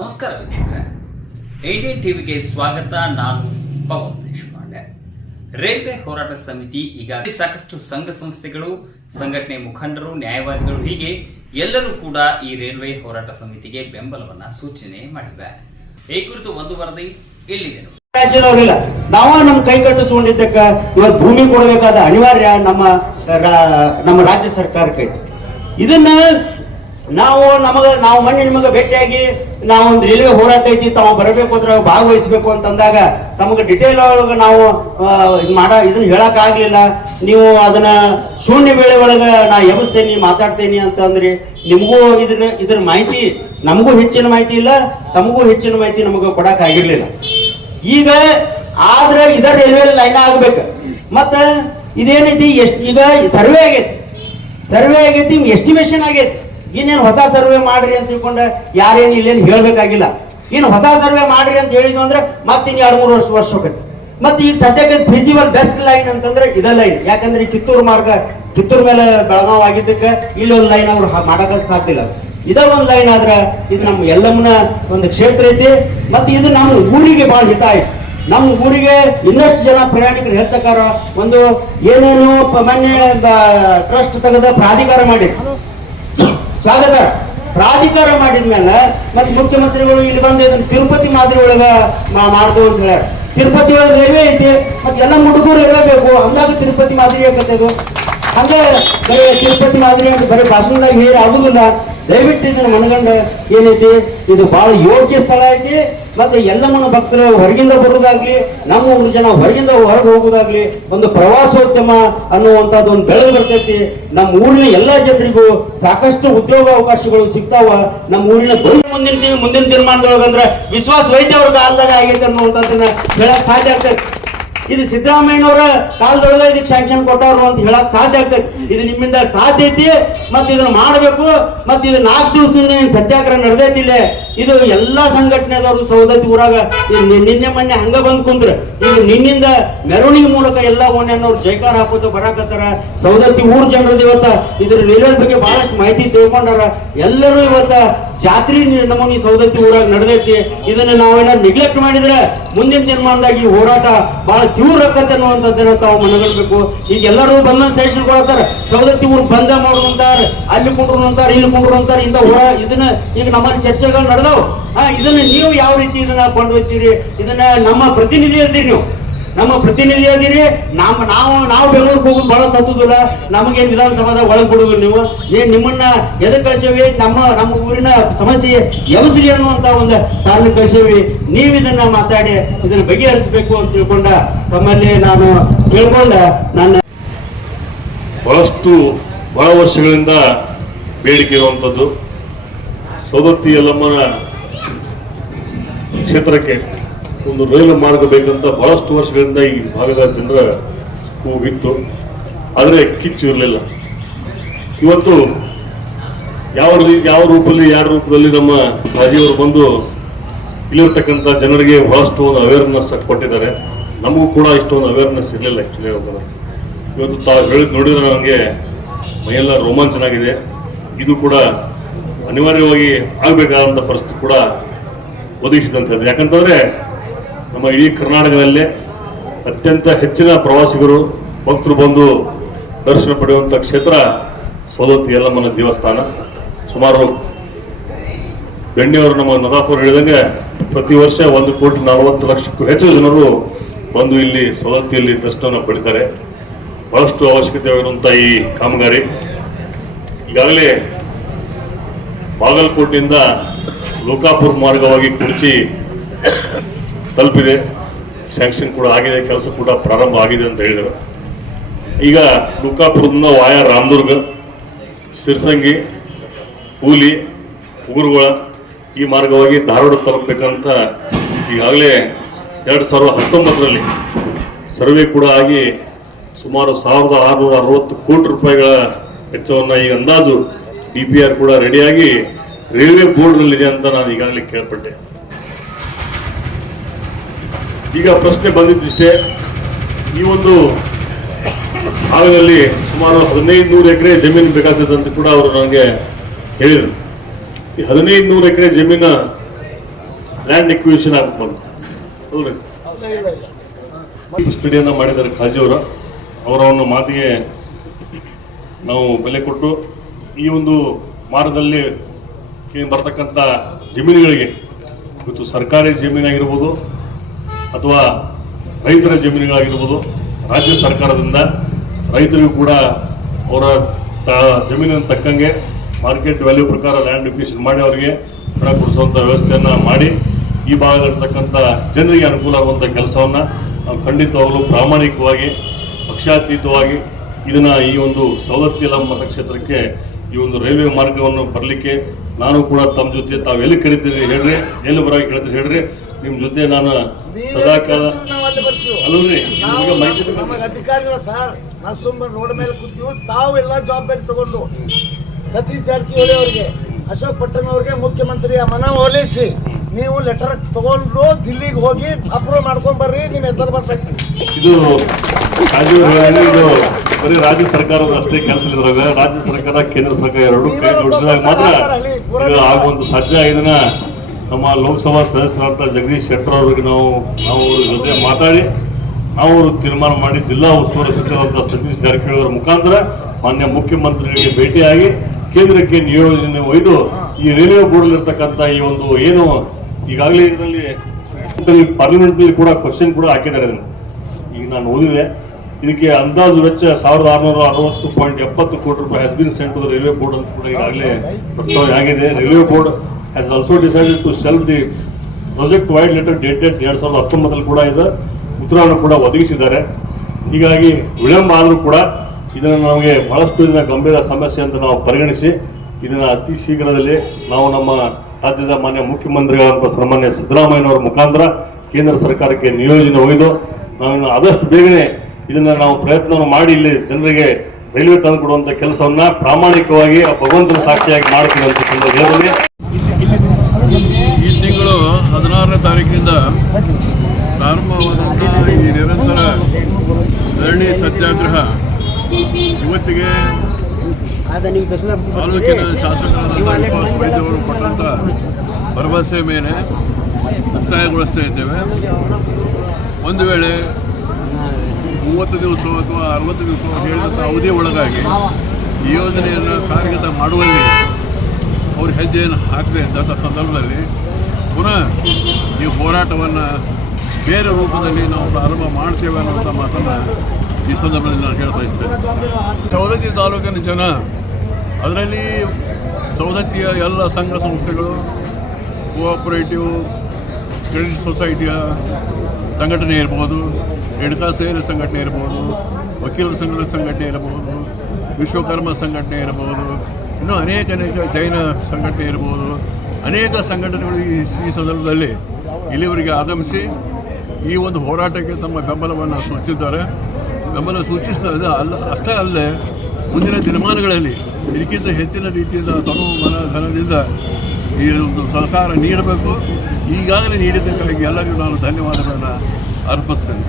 ನಮಸ್ಕಾರ ವೀಕ್ಷಕರೇ. ಐಡಿ ಟಿವಿಗೆ ಸ್ವಾಗತ. ನಾನು ಪವನ್ ದೇಶಪಾಂಡೆ. ರೈಲ್ವೆ ಹೋರಾಟ ಸಮಿತಿ ಈಗಾಗಲೇ ಸಾಕಷ್ಟು ಸಂಘ ಸಂಸ್ಥೆಗಳು, ಸಂಘಟನೆ ಮುಖಂಡರು, ನ್ಯಾಯವಾದಿಗಳು ಹೀಗೆ ಎಲ್ಲರೂ ಕೂಡ ಈ ರೈಲ್ವೆ ಹೋರಾಟ ಸಮಿತಿಗೆ ಬೆಂಬಲವನ್ನ ಸೂಚನೆ ಮಾಡಿವೆ. ಈ ಕುರಿತು ಒಂದು ವರದಿ ಇಲ್ಲಿದೆ ರಾಜ್ಯದವರಿಲ್ಲ. ನಾವ ನಮ್ಮ ಕೈ ಕಟ್ಟಿಸಿಕೊಂಡಿದ್ದಕ್ಕ ಇವತ್ತು ಭೂಮಿ ಕೊಡಬೇಕಾದ ಅನಿವಾರ್ಯ ನಮ್ಮ ನಮ್ಮ ರಾಜ್ಯ ಸರ್ಕಾರಕ್ಕೆ. ಇದನ್ನ ನಾವು ನಮಗ, ನಾವು ಮೊನ್ನೆ ನಿಮಗೆ ಭೇಟಿಯಾಗಿ ನಾವು ಒಂದು ರೈಲ್ವೆ ಹೋರಾಟ ಐತಿ, ತಾವು ಬರಬೇಕು ಅಂದ್ರೆ ಭಾಗವಹಿಸಬೇಕು ಅಂತಂದಾಗ ನಮಗೆ ಡಿಟೇಲ್ ಒಳಗೆ ನಾವು ಮಾಡ, ಇದನ್ನ ಹೇಳಕ್ ಆಗ್ಲಿಲ್ಲ. ನೀವು ಅದನ್ನ ಶೂನ್ಯ ವೇಳೆ ಒಳಗ ನಾ ಎಬ್ಸ್ತೇನಿ ಮಾತಾಡ್ತೇನಿ ಅಂತಂದ್ರಿ ನಿಮಗೂ ಇದ್ರ ಇದ್ರ ಮಾಹಿತಿ, ನಮಗೂ ಹೆಚ್ಚಿನ ಮಾಹಿತಿ ಇಲ್ಲ, ತಮಗೂ ಹೆಚ್ಚಿನ ಮಾಹಿತಿ ನಮಗೆ ಕೊಡಕ್ ಆಗಿರ್ಲಿಲ್ಲ. ಈಗ ಆದ್ರೆ ಇದರ ರೈಲ್ವೆ ಲೈನ್ ಆಗ್ಬೇಕು. ಮತ್ತ ಇದೇನೈತಿ, ಎಷ್ಟು, ಈಗ ಸರ್ವೆ ಆಗೈತಿ. ಸರ್ವೆ ಆಗೈತಿ ಎಸ್ಟಿಮೇಶನ್ ಆಗೈತಿ. ಇನ್ನೇನು ಹೊಸ ಸರ್ವೆ ಮಾಡ್ರಿ ಅಂತ ತಿಳ್ಕೊಂಡ ಯಾರೇನು ಇಲ್ಲೇನು ಹೇಳ್ಬೇಕಾಗಿಲ್ಲ. ಇನ್ನು ಹೊಸ ಸರ್ವೆ ಮಾಡ್ರಿ ಅಂತ ಹೇಳಿದ್ವಿ ಅಂದ್ರೆ ಮತ್ತೆ ಇನ್ನು ಎರಡು ಮೂರು ವರ್ಷ ವರ್ಷ ಹೋಗುತ್ತೆ. ಮತ್ತೆ ಈಗ ಸದ್ಯಕ್ಕೆ ಫಿಸಿಬಲ್ ಬೆಸ್ಟ್ ಲೈನ್ ಅಂತಂದ್ರೆ ಇದ ಲೈನ್ ಯಾಕಂದ್ರೆ ಕಿತ್ತೂರು ಮಾರ್ಗ, ಕಿತ್ತೂರು ಮೇಲೆ ಬೆಳಗಾವ್ ಆಗಿದ್ದಕ್ಕೆ ಇಲ್ಲಿ ಒಂದು ಲೈನ್ ಅವ್ರು ಮಾಡಕ ಸಾಧ್ಯ ಇಲ್ಲ. ಇದ ಒಂದು ಲೈನ್ ಆದ್ರೆ ಇದು ನಮ್ಮ ಎಲ್ಲಮ್ಮನ ಒಂದು ಕ್ಷೇತ್ರ ಐತಿ. ಮತ್ತೆ ಇದು ನಮ್ಮ ಊರಿಗೆ ಬಹಳ ಹಿತ ಐತಿ ನಮ್ಮ ಊರಿಗೆ ಇನ್ನಷ್ಟು ಜನ ಪ್ರಯಾಣಿಕರು ಹೆಚ್ಚಕಾರ ಒಂದು ಏನೇನು ಮೊನ್ನೆ ಟ್ರಸ್ಟ್ ತೆಗೆದ ಪ್ರಾಧಿಕಾರ ಮಾಡಿ ಸ್ವಾಗತ. ಪ್ರಾಧಿಕಾರ ಮಾಡಿದ್ಮೇಲೆ ಮತ್ತೆ ಮುಖ್ಯಮಂತ್ರಿಗಳು ಇಲ್ಲಿ ಬಂದು ಇದನ್ನ ತಿರುಪತಿ ಮಾದರಿ ಒಳಗ ಮಾಡ್ದು ಅಂತ ಹೇಳ್ಯಾರ. ತಿರುಪತಿ ಒಳಗೆ ರೈಲ್ವೆ ಐತಿ, ಮತ್ತೆ ಎಲ್ಲ ಹುಡುಗರು ಇರಬೇಕು ಅಂದಾಗ ತಿರುಪತಿ ಮಾದರಿ ಆಗತ್ತೆ ಅದು. ಹಂಗೆ ಬರೀ ತಿರುಪತಿ ಮಾದರಿ ಅಂತ ಬರೀ ಭಾಷಣದಾಗ ಹೇಳಿ ಆಗುದಿಲ್ಲ. ದಯವಿಟ್ಟು ಇದನ್ನ ಮನಗಂಡ ಏನೈತಿ? ಇದು ಬಹಳ ಯೋಗ್ಯ ಸ್ಥಳ ಐತಿ. ಮತ್ತೆ ಎಲ್ಲಮ್ಮನ ಭಕ್ತರು ಹೊರಗಿಂದ ಬರೋದಾಗ್ಲಿ ನಮ್ಮ ಊರು ಜನ ಹೊರಗಿಂದ ಹೊರಗೆ ಹೋಗೋದಾಗ್ಲಿ ಒಂದು ಪ್ರವಾಸೋದ್ಯಮ ಅನ್ನುವಂಥದ್ದು ಒಂದು ಬೆಳೆದು ಬರ್ತೈತಿ. ನಮ್ಮ ಊರಿನ ಎಲ್ಲ ಜನರಿಗೂ ಸಾಕಷ್ಟು ಉದ್ಯೋಗ ಅವಕಾಶಗಳು ಸಿಗ್ತಾವ. ನಮ್ಮ ಊರಿನ ಮುಂದಿನ ಮುಂದಿನ ತೀರ್ಮಾನದೊಳಗಂದ್ರೆ ವಿಶ್ವಾಸ ವೈದ್ಯ ಅವ್ರ ಕಾಲದಾಗ ಆಗೈತೆ ಅನ್ನುವಂಥದ್ದನ್ನ ಹೇಳಕ್ ಸಾಧ್ಯ ಆಗ್ತೈತಿ. ಇದು ಸಿದ್ದರಾಮಯ್ಯನವರ ಕಾಲದೊಳಗೆ ಇದಕ್ಕೆ ಸ್ಯಾಂಕ್ಷನ್ ಕೊಟ್ಟವ್ರು ಅಂತ ಹೇಳಕ್ ಸಾಧ್ಯ ಆಗ್ತೈತಿ. ಇದು ನಿಮ್ಮಿಂದ ಸಾಧ್ಯ ಐತಿ, ಮತ್ತೆ ಇದನ್ನ ಮಾಡಬೇಕು, ಮತ್ತೆ ಇದು ನಾಲ್ಕು ದಿವಸದಿಂದ ಏನು ಸತ್ಯಾಗ್ರಹ ನಡೆದೈತಿ ಇಲ್ಲೇ. ಇದು ಎಲ್ಲಾ ಸಂಘಟನೆದವರು ಸೌದತ್ತಿ ಊರಾಗ ನಿನ್ನೆ ಮೊನ್ನೆ ಹಂಗ ಬಂದ್ ಕುಂತ್ರ ಈಗ ನಿನ್ನಿಂದ ಮೆರವಣಿಗೆ ಮೂಲಕ ಎಲ್ಲ ಓಣ್ಯನವ್ರು ಜೈಕಾರ ಹಾಕೋದು ಬರಾಕತ್ತಾರ. ಸೌದತ್ತಿ ಊರ್ ಜನರದ ಇವತ್ತ ಇದ್ರ ರೈಲ್ವೆ ಬಗ್ಗೆ ಬಹಳಷ್ಟು ಮಾಹಿತಿ ತಿಳ್ಕೊಂಡಾರ. ಎಲ್ಲರೂ ಇವತ್ತ ಜಾತ್ರಿ ನಮೂನಿ ಸೌದತ್ತಿ ಊರಾಗ ನಡೆದೈತಿ. ಇದನ್ನ ನಾವೇನಾದ್ರು ನಿಗ್ಲೆಕ್ಟ್ ಮಾಡಿದ್ರೆ ಮುಂದಿನ ನಿರ್ಮಾಣದಾಗ ಈ ಹೋರಾಟ ಬಹಳ ತೀವ್ರ ಆಕತ್ತೆ ಅನ್ನುವಂಥದ್ದನ್ನ ತಾವು ಮನಗಲ್ಬೇಕು ಈಗ ಎಲ್ಲರೂ ಬಂದ ಸಹಿಸ್ಕೊಂಡು ಕೊಡತ್ತಾರ ಸೌದತ್ತಿ ಊರು ಬಂದ ಮಾಡುದು ಅಲ್ಲಿ ಕುಂಡ್ರು ಅಂತಾರೆ, ಇಲ್ಲಿ ಕುಂಡ್ರು ಅಂತಾರೆ ಇಂಥ ಹೋರಾ ಇದನ್ನ ಈಗ ನಮ್ಮಲ್ಲಿ ಚರ್ಚೆಗಳು ನಡೆದವು ಆ, ಇದನ್ನ ನೀವು ಯಾವ ರೀತಿ ಇದನ್ನ ಕೊಂಡೊಯ್ತೀರಿ? ಇದನ್ನ ನಮ್ಮ ಪ್ರತಿನಿಧಿ ಅದೀರಿ ನೀವು. ನಮ್ಮ ಪ್ರತಿನಿಧಿ ಅದೀರಿ ನಮ್ಮ ನಾವು ನಾವು ಬೆಂಗಳೂರಿಗೆ ಹೋಗೋದು ಬಹಳ ತತ್ತುದಿಲ್ಲ ನಮಗೇನು ವಿಧಾನಸಭಾದಾಗ ಒಳಗೆ ಬಿಡುದಿಲ್ಲ ನೀವು. ಏನ್ ನಿಮ್ಮನ್ನ ಎದಕ್ಕೆ ಕಳಿಸೇವಿ? ನಮ್ಮ ನಮ್ಮ ಊರಿನ ಸಮಸ್ಯೆ ಎವಸರಿ ಅನ್ನುವಂತ ಒಂದು ಕಾರಣ ಕಳಿಸೇವಿ. ನೀವು ಇದನ್ನ ಮಾತಾಡಿ, ಇದನ್ನ ಬಗೆಹರಿಸಬೇಕು ಅಂತ ತಿಳ್ಕೊಂಡ ತಮ್ಮಲ್ಲಿ ನಾನು ಕೇಳ್ಕೊಂಡ ನನ್ನ ಬಹಳಷ್ಟು ಬಹಳ ವರ್ಷಗಳಿಂದ ಬೇಡಿಕೆ ಇರುವಂಥದ್ದು ಸೌದತ್ತಿ ಯಲ್ಲಮ್ಮನ ಕ್ಷೇತ್ರಕ್ಕೆ ಒಂದು ರೈಲು ಮಾರ್ಗ ಬೇಕಂತ ಬಹಳಷ್ಟು ವರ್ಷಗಳಿಂದ ಈ ಭಾಗದ ಜನರ ಕೂಗಿತ್ತು ಆದರೆ ಕಿಚ್ಚು ಇರಲಿಲ್ಲ. ಇವತ್ತು ಯಾವ ಯಾವ ರೂಪದಲ್ಲಿ, ಯಾರ ರೂಪದಲ್ಲಿ ನಮ್ಮ ರಾಜಿಯವರು ಬಂದು ಇಲ್ಲಿರ್ತಕ್ಕಂಥ ಜನರಿಗೆ ಬಹಳಷ್ಟು ಒಂದು ಅವೇರ್ನೆಸ್ ಕೊಟ್ಟಿದ್ದಾರೆ. ನಮಗೂ ಕೂಡ ಇಷ್ಟೊಂದು ಅವೇರ್ನೆಸ್ ಇರಲಿಲ್ಲ ಆ್ಯಕ್ಚುಲಿ ಇವತ್ತು ತಾವು ಹೇಳಿದ್ ನೋಡಿದ್ರೆ ನನಗೆ ಮೈಯೆಲ್ಲ ರೋಮಾಂಚನ ಆಗಿದೆ ಇದು ಕೂಡ ಅನಿವಾರ್ಯವಾಗಿ ಆಗಬೇಕಾದಂಥ ಪರಿಸ್ಥಿತಿ ಕೂಡ ಒದಗಿಸಿದಂಥದ್ದು ಯಾಕಂತಂದರೆ ನಮ್ಮ ಇಡೀ ಕರ್ನಾಟಕದಲ್ಲೇ ಅತ್ಯಂತ ಹೆಚ್ಚಿನ ಪ್ರವಾಸಿಗರು, ಭಕ್ತರು ಬಂದು ದರ್ಶನ ಪಡೆಯುವಂಥ ಕ್ಷೇತ್ರ ಸೋದತ್ತಿ ಯಲ್ಲಮ್ಮನ ದೇವಸ್ಥಾನ. ಸುಮಾರು ಬೆಣ್ಣೆಯವರು ನಮ್ಮ ನದಾಪುರ ಹೇಳಿದಂಗೆ ಪ್ರತಿ ವರ್ಷ ಒಂದು ಕೋಟಿ ನಲವತ್ತು ಲಕ್ಷಕ್ಕೂ ಹೆಚ್ಚು ಜನರು ಬಂದು ಇಲ್ಲಿ ಸವದತ್ತಿಯಲ್ಲಿ ದರ್ಶನವನ್ನು ಪಡಿತಾರೆ. ಬಹಳಷ್ಟು ಅವಶ್ಯಕತೆಯಾಗಿರುವಂಥ ಈ ಕಾಮಗಾರಿ. ಈಗಾಗಲೇ ಬಾಗಲಕೋಟೆಯಿಂದ ಲೋಕಾಪುರ ಮಾರ್ಗವಾಗಿ ಕುರ್ಚಿ ತಲುಪಿದೆ. ಸ್ಯಾಂಕ್ಷನ್ ಕೂಡ ಆಗಿದೆ, ಕೆಲಸ ಕೂಡ ಪ್ರಾರಂಭ ಆಗಿದೆ ಅಂತ ಹೇಳಿದರು. ಈಗ ಲೋಕಾಪುರದಿಂದ ವಾಯ ರಾಮದುರ್ಗ, ಸಿರ್ಸಂಗಿ, ಕೂಲಿ, ಉಗುರುಗಳ ಈ ಮಾರ್ಗವಾಗಿ ಧಾರವಾಡ ತಲುಪಬೇಕಂತ ಈಗಾಗಲೇ ಎರಡು ಸಾವಿರದ ಹತ್ತೊಂಬತ್ತರಲ್ಲಿ ಸರ್ವೆ ಕೂಡ ಆಗಿ ಸುಮಾರು ಸಾವಿರದ ಆರುನೂರ ಅರವತ್ತು ಕೋಟಿ ರೂಪಾಯಿಗಳ ವೆಚ್ಚವನ್ನು ಈಗ ಅಂದಾಜು ಡಿ ಪಿ ಆರ್ ಕೂಡ ರೆಡಿಯಾಗಿ ರೈಲ್ವೆ ಬೋರ್ಡ್ನಲ್ಲಿದೆ ಅಂತ ನಾನು ಈಗಾಗಲೇ ಕೇಳ್ಪಟ್ಟೆ. ಈಗ ಪ್ರಶ್ನೆ ಬಂದಿದ್ದಿಷ್ಟೇ, ಈ ಒಂದು ಭಾಗದಲ್ಲಿ ಸುಮಾರು ಹದಿನೈದು ನೂರು ಎಕರೆ ಜಮೀನು ಬೇಕಾಗ್ತದಂತ ಕೂಡ ಅವರು ನನಗೆ ಹೇಳಿದರು. ಈ ಹದಿನೈದು ನೂರು ಎಕರೆ ಜಮೀನ ಲ್ಯಾಂಡ್ ಎಕ್ವಿಷನ್ ಆಗ್ತದೆ ಅಲ್ರಿ ಸ್ಟಡಿಯನ್ನು ಮಾಡಿದ್ದಾರೆ ಖಾಜಿಯವರ ಅವರ. ಒಂದು ಮಾತಿಗೆ ನಾವು ಬೆಲೆ ಕೊಟ್ಟು ಈ ಒಂದು ಮಾರದಲ್ಲಿ ಏನು ಬರ್ತಕ್ಕಂಥ ಜಮೀನುಗಳಿಗೆ, ಇವತ್ತು ಸರ್ಕಾರಿ ಜಮೀನಾಗಿರ್ಬೋದು ಅಥವಾ ರೈತರ ಜಮೀನುಗಳಾಗಿರ್ಬೋದು, ರಾಜ್ಯ ಸರ್ಕಾರದಿಂದ ರೈತರಿಗೂ ಕೂಡ ಅವರ ತ ಜಮೀನಿನ ತಕ್ಕಂಗೆ ಮಾರ್ಕೆಟ್ ವ್ಯಾಲ್ಯೂ ಪ್ರಕಾರ ಲ್ಯಾಂಡ್ ಡಿಫಿಷನ್ ಮಾಡಿ ಅವರಿಗೆ ಹಣ ಕೊಡಿಸುವಂಥ ವ್ಯವಸ್ಥೆಯನ್ನು ಮಾಡಿ ಈ ಭಾಗದಲ್ಲಿರ್ತಕ್ಕಂಥ ಜನರಿಗೆ ಅನುಕೂಲ ಆಗುವಂಥ ಕೆಲಸವನ್ನು ನಾವು ಖಂಡಿತವಾಗಲೂ ಪ್ರಾಮಾಣಿಕವಾಗಿ, ಪಕ್ಷಾತೀತವಾಗಿ ಇದನ್ನು ಈ ಒಂದು ಸವಲತ್ತಿಲ್ಲ ಮತಕ್ಷೇತ್ರಕ್ಕೆ ಈ ಒಂದು ರೈಲ್ವೆ ಮಾರ್ಗವನ್ನು ಬರಲಿಕ್ಕೆ ನಾನು ಕೂಡ ತಮ್ಮ ಜೊತೆ ತಾವು ಎಲ್ಲಿ ಕರಿತೀರಿ ಹೇಳ್ರಿ? ಎಲ್ಲಿ ಬರೋಕೆ ಕೇಳ್ತೀರಿ ಹೇಳ್ರಿ? ನಿಮ್ಮ ಜೊತೆ ನಾನು ಸದಾ ಕಾಲ ಅಲ್ಲರಿ ಅಧಿಕಾರಿಗಳು ಸರ್ ನಾವು ಸುಮ್ಮನೆ ರೋಡ್ ಮೇಲೆ ಕೂತೀವಿ ತಾವು ಎಲ್ಲ ಜವಾಬ್ದಾರಿ ತಗೊಂಡು. ಸತೀಶ್ ಜಾರಕಿಹೊಳಿ ಅವರಿಗೆ ಅಶೋಕ್ ಪಟ್ಟಣ ಅವರಿಗೆ ಮುಖ್ಯಮಂತ್ರಿಯ ಮನವೊಲಿಸಿ ನೀವು ಲೆಟರ್ ತಗೊಂಡು ದಿಲ್ಲಿಗೆ ಹೋಗಿ ಅಪ್ರೂವ್ ಮಾಡ್ಕೊಂಡ್ ಬರ್ರಿ ನಿಮ್ಮ ಹೆಸರು ಬರ್ಬೇಕು. ಇದು ಬರೀ ರಾಜ್ಯ ಸರ್ಕಾರದ ಅಷ್ಟೇ ಕೆಲಸ ಇದ್ರಾಗ ರಾಜ್ಯ ಸರ್ಕಾರ, ಕೇಂದ್ರ ಸರ್ಕಾರ ಎರಡು ಕೈ ಜೋಡಿಸಿದಾಗ ಮಾತ್ರ ಆಗುವಂತ ಸಾಧ್ಯ ಇದನ್ನ ನಮ್ಮ ಲೋಕಸಭಾ ಸದಸ್ಯರಾದ ಜಗದೀಶ್ ಶೆಟ್ಟರ್ ಅವ್ರಿಗೆ ನಾವು ನಾವು ಅವ್ರ ಜೊತೆ ಮಾತಾಡಿ, ನಾವು ಅವರು ತೀರ್ಮಾನ ಮಾಡಿ ಜಿಲ್ಲಾ ಉಸ್ತುವಾರಿ ಸಚಿವರಾದಂಥ ಸತೀಶ್ ಜಾರಕಿಹೊಳಿ ಅವರ ಮುಖಾಂತರ ಮಾನ್ಯ ಮುಖ್ಯಮಂತ್ರಿಗಳಿಗೆ ಭೇಟಿಯಾಗಿ ಕೇಂದ್ರಕ್ಕೆ ನಿಯೋಜನೆ ಒಯ್ದು ಈ ರೈಲ್ವೆ ಬೋರ್ಡ್ ಇರ್ತಕ್ಕಂಥ ಈ ಒಂದು ಏನು ಈಗಾಗಲೇ ಇದರಲ್ಲಿ ಪಾರ್ಲಿಮೆಂಟ್ ಕೂಡ ಕ್ವಶನ್ ಕೂಡ ಹಾಕಿದ್ದಾರೆ. ಈಗ ನಾನು ಓದಿದೆ. ಇದಕ್ಕೆ ಅಂದಾಜು ವೆಚ್ಚ ಸಾವಿರದ ಆರುನೂರ ಅರವತ್ತು ಪಾಯಿಂಟ್ ಎಪ್ಪತ್ತು ಕೋಟಿ ರೂಪಾಯಿ has been sent to railway board ಅಂತ ಕೂಡ ಈಗಾಗಲೇ ಪ್ರಸ್ತಾವನೆ ಆಗಿದೆ. Railway board has also decided to sell the project vide letter dated ಎರಡು ಸಾವಿರದ ಹತ್ತೊಂಬತ್ತರಲ್ಲಿ ಕೂಡ ಇದು. ಉತ್ತರವನ್ನು ಕೂಡ ಒದಗಿಸಿದ್ದಾರೆ. ಹೀಗಾಗಿ ವಿಳಂಬ ಆದರೂ ಕೂಡ ಇದನ್ನು ನಮಗೆ ಬಹಳಷ್ಟು ದಿನ ಗಂಭೀರ ಸಮಸ್ಯೆ ಅಂತ ನಾವು ಪರಿಗಣಿಸಿ, ಇದನ್ನು ಅತಿ ಶೀಘ್ರದಲ್ಲಿ ನಾವು ನಮ್ಮ ರಾಜ್ಯದ ಮಾನ್ಯ ಮುಖ್ಯಮಂತ್ರಿಗಳಾದಂಥ ಸನ್ಮಾನ್ಯ ಸಿದ್ದರಾಮಯ್ಯನವರ ಮುಖಾಂತರ ಕೇಂದ್ರ ಸರ್ಕಾರಕ್ಕೆ ನಿಯೋಜನೆ ಒಯ್ದು ನಾವು ಆದಷ್ಟು ಬೇಗನೆ ಇದನ್ನ ನಾವು ಪ್ರಯತ್ನವನ್ನು ಮಾಡಿ ಇಲ್ಲಿ ಜನರಿಗೆ ರೈಲ್ವೆ ತಂದು ಕೊಡುವಂತ ಕೆಲಸವನ್ನ ಪ್ರಾಮಾಣಿಕವಾಗಿ ಆ ಭಗವಂತನ ಸಾಕ್ಷಿಯಾಗಿ ಮಾಡ್ತೀವಿ ಅಂತ ಈ ತಿಂಗಳು ಹದಿನಾರನೇ ತಾರೀಕಿನಿಂದ ಪ್ರಾರಂಭವಾದಂತಹ ಈ ನಿರಂತರ ಧರಣಿ ಸತ್ಯಾಗ್ರಹ ಇವತ್ತಿಗೆ ತಾಲೂಕಿನ ಶಾಸಕರಾದಂಥ ಕೊಟ್ಟಂತ ಭರವಸೆ ಮೇಲೆ ಮುಕ್ತಾಯಗೊಳಿಸ್ತಾ ಇದ್ದೇವೆ. ಒಂದು ವೇಳೆ ಮೂವತ್ತು ದಿವಸ ಅಥವಾ ಅರವತ್ತು ದಿವಸ ಹೇಳಿದಂಥ ಅವಧಿ ಒಳಗಾಗಿ ಈ ಯೋಜನೆಯನ್ನು ಕಾರ್ಯಗತ ಮಾಡುವಲ್ಲಿ ಅವ್ರ ಹೆಜ್ಜೆಯನ್ನು ಹಾಕದೆ ಅಂತ ಸಂದರ್ಭದಲ್ಲಿ ಪುನಃ ಈ ಹೋರಾಟವನ್ನು ಬೇರೆ ರೂಪದಲ್ಲಿ ನಾವು ಪ್ರಾರಂಭ ಮಾಡ್ತೇವೆ ಅನ್ನುವಂಥ ಮಾತನ್ನು ಈ ಸಂದರ್ಭದಲ್ಲಿ ನಾನು ಹೇಳ ಬಯಸ್ತೇನೆ ಸವದತ್ತಿ ತಾಲೂಕಿನ ಜನ ಅದರಲ್ಲಿ ಸವದತ್ತಿಯ ಎಲ್ಲ ಸಂಘ ಸಂಸ್ಥೆಗಳು ಕೋಆಪರೇಟಿವ್ ಕ್ರೆಡಿಟ್ ಸೊಸೈಟಿಯ ಸಂಘಟನೆ ಇರ್ಬೋದು ಎಡ್ಕಾ ಸೇರಿ ಸಂಘಟನೆ ಇರ್ಬೋದು, ವಕೀಲರ ಸಂಘದ ಸಂಘಟನೆ ಇರಬಹುದು ವಿಶ್ವಕರ್ಮ ಸಂಘಟನೆ ಇರಬಹುದು ಇನ್ನೂ ಅನೇಕ ಅನೇಕ ಜೈನ ಸಂಘಟನೆ ಇರಬಹುದು ಅನೇಕ ಸಂಘಟನೆಗಳು ಈ ಈ ಸಂದರ್ಭದಲ್ಲಿ ಇಲ್ಲಿವರೆಗೆ ಆಗಮಿಸಿ ಈ ಒಂದು ಹೋರಾಟಕ್ಕೆ ತಮ್ಮ ಬೆಂಬಲವನ್ನು ಸೂಚಿಸಿದ್ದಾರೆ. ಬೆಂಬಲ ಸೂಚಿಸ್ತದೆ ಅಲ್ಲ, ಅಷ್ಟೇ ಅಲ್ಲದೆ ಮುಂದಿನ ದಿನಮಾನಗಳಲ್ಲಿ ಇದಕ್ಕಿಂತ ಹೆಚ್ಚಿನ ರೀತಿಯಿಂದ ತನು ಮನ ಧನದಿಂದ ಈ ಒಂದು ಸಹಕಾರ ನೀಡಬೇಕು. ಈಗಾಗಲೇ ನೀಡಿದ್ದಕ್ಕಾಗಿ ಎಲ್ಲರಿಗೂ ನಾನು ಧನ್ಯವಾದಗಳನ್ನು ಅರ್ಪಿಸ್ತೇನೆ.